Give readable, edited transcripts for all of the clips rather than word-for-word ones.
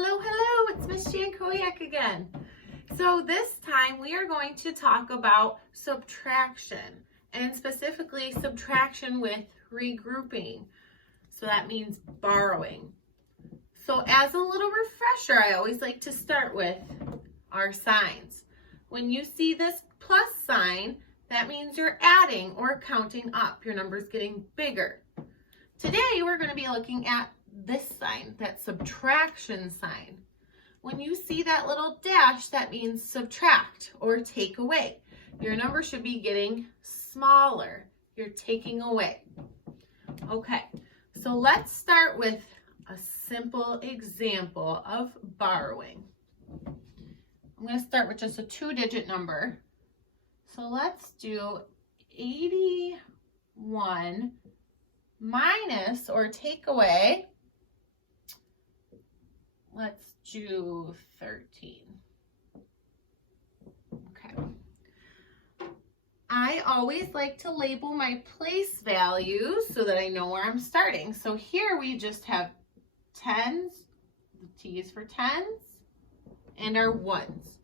Hello, hello, it's Miss Jan Koyak again. So this time we are going to talk about subtraction, and specifically subtraction with regrouping. So that means borrowing. So as a little refresher, I always like to start with our signs. When you see this plus sign, that means you're adding or counting up. Your number's getting bigger. Today we're going to be looking at this sign, that subtraction sign. When you see that little dash, that means subtract or take away. Your number should be getting smaller. You're taking away. Okay, so let's start with a simple example of borrowing. I'm going to start with just a 2-digit number. So let's do 81 minus or take away. Let's do 13. Okay. I always like to label my place values so that I know where I'm starting. So here we just have tens, the T is for tens, and our ones.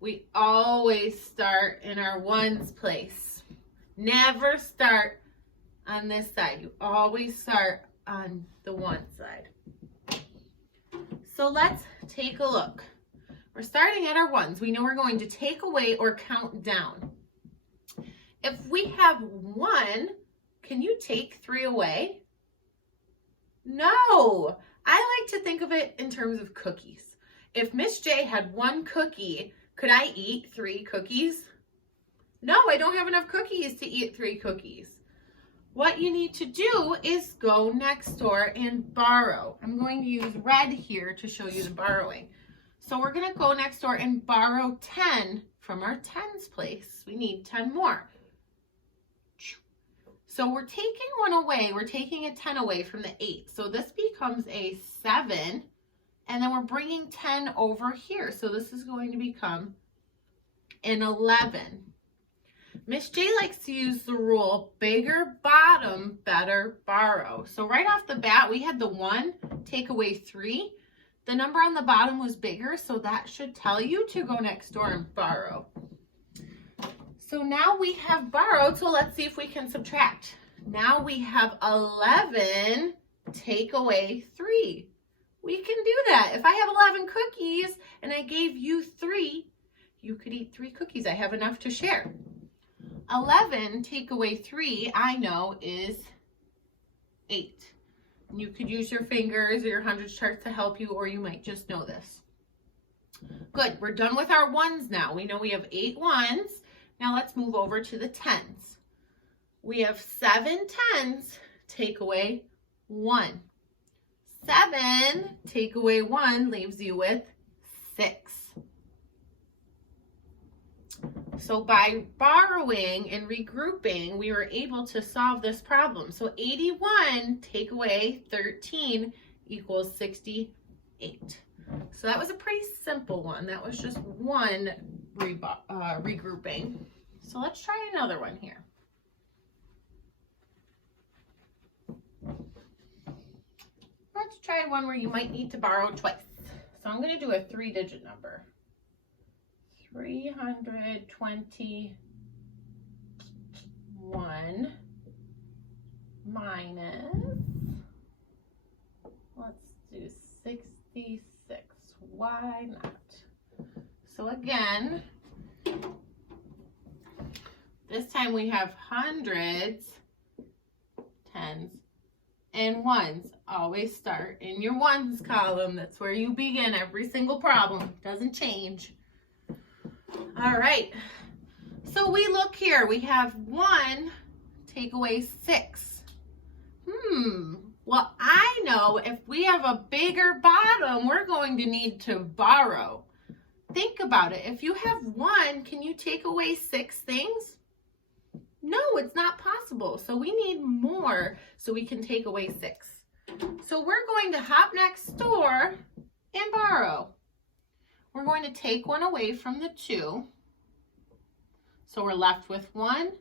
We always start in our ones place. Never start on this side. You always start on the one side. So let's take a look. We're starting at our ones. We know we're going to take away or count down. If we have 1, can you take 3 away? No. I like to think of it in terms of cookies. If Miss J had 1 cookie, could I eat 3 cookies? No, I don't have enough cookies to eat 3 cookies. What you need to do is go next door and borrow. I'm going to use red here to show you the borrowing. So we're going to go next door and borrow 10 from our tens place. We need 10 more. So we're taking 1 away. We're taking a 10 away from the 8. So this becomes a 7. And then we're bringing 10 over here. So this is going to become an 11. Miss J likes to use the rule, bigger bottom, better borrow. So right off the bat, we had the 1, take away 3. The number on the bottom was bigger, so that should tell you to go next door and borrow. So now we have borrowed, so let's see if we can subtract. Now we have 11, take away 3. We can do that. If I have 11 cookies and I gave you 3, you could eat 3 cookies. I have enough to share. 11 take away 3, I know, is 8. You could use your fingers or your hundreds charts to help you, or you might just know this. Good, we're done with our ones now. We know we have 8 ones. Now let's move over to the tens. We have 7 tens, take away 1. 7 take away 1 leaves you with 6. So by borrowing and regrouping, we were able to solve this problem. So 81 take away 13 equals 68. So that was a pretty simple one. That was just one regrouping. So let's try another one here. Let's try one where you might need to borrow twice. So I'm going to do a 3-digit number. 321 minus, let's do 66. Why not? So again, this time we have hundreds, tens, and ones. Always start in your ones column. That's where you begin every single problem. Doesn't change. All right, so we look here, we have 1 take away 6. Well, I know if we have a bigger bottom, we're going to need to borrow. Think about it. If you have 1, can you take away 6 things? No, it's not possible. So we need more so we can take away 6. So we're going to hop next door and borrow. We're going to take 1 away from the 2. So we're left with 1,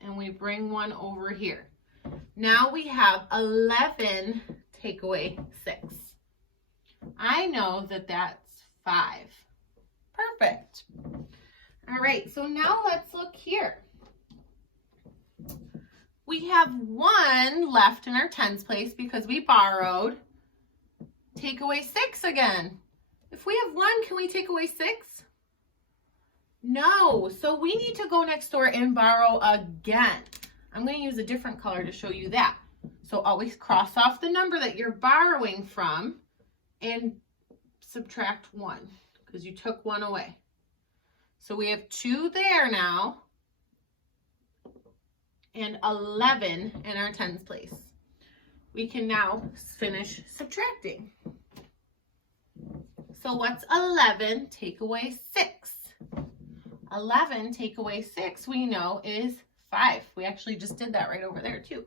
and we bring 1 over here. Now we have 11 take away 6. I know that that's 5. Perfect. All right, so now let's look here. We have 1 left in our tens place because we borrowed. Take away 6 again. If we have 1, can we take away 6? No, so we need to go next door and borrow again. I'm going to use a different color to show you that. So always cross off the number that you're borrowing from and subtract 1 because you took 1 away. So we have 2 there now and 11 in our tens place. We can now finish subtracting. So what's 11 take away 6? 11 take away 6 we know is 5. We actually just did that right over there too.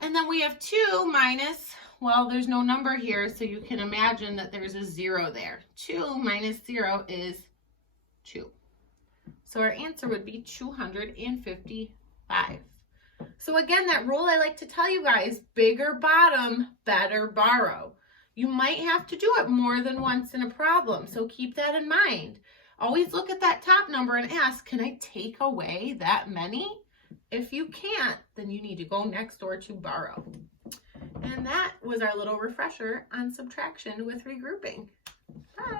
And then we have 2 minus, well, there's no number here, so you can imagine that there's a 0 there. 2 minus 0 is 2. So our answer would be 255. So again, that rule I like to tell you guys, bigger bottom, better borrow. You might have to do it more than once in a problem, so keep that in mind. Always look at that top number and ask, can I take away that many? If you can't, then you need to go next door to borrow. And that was our little refresher on subtraction with regrouping.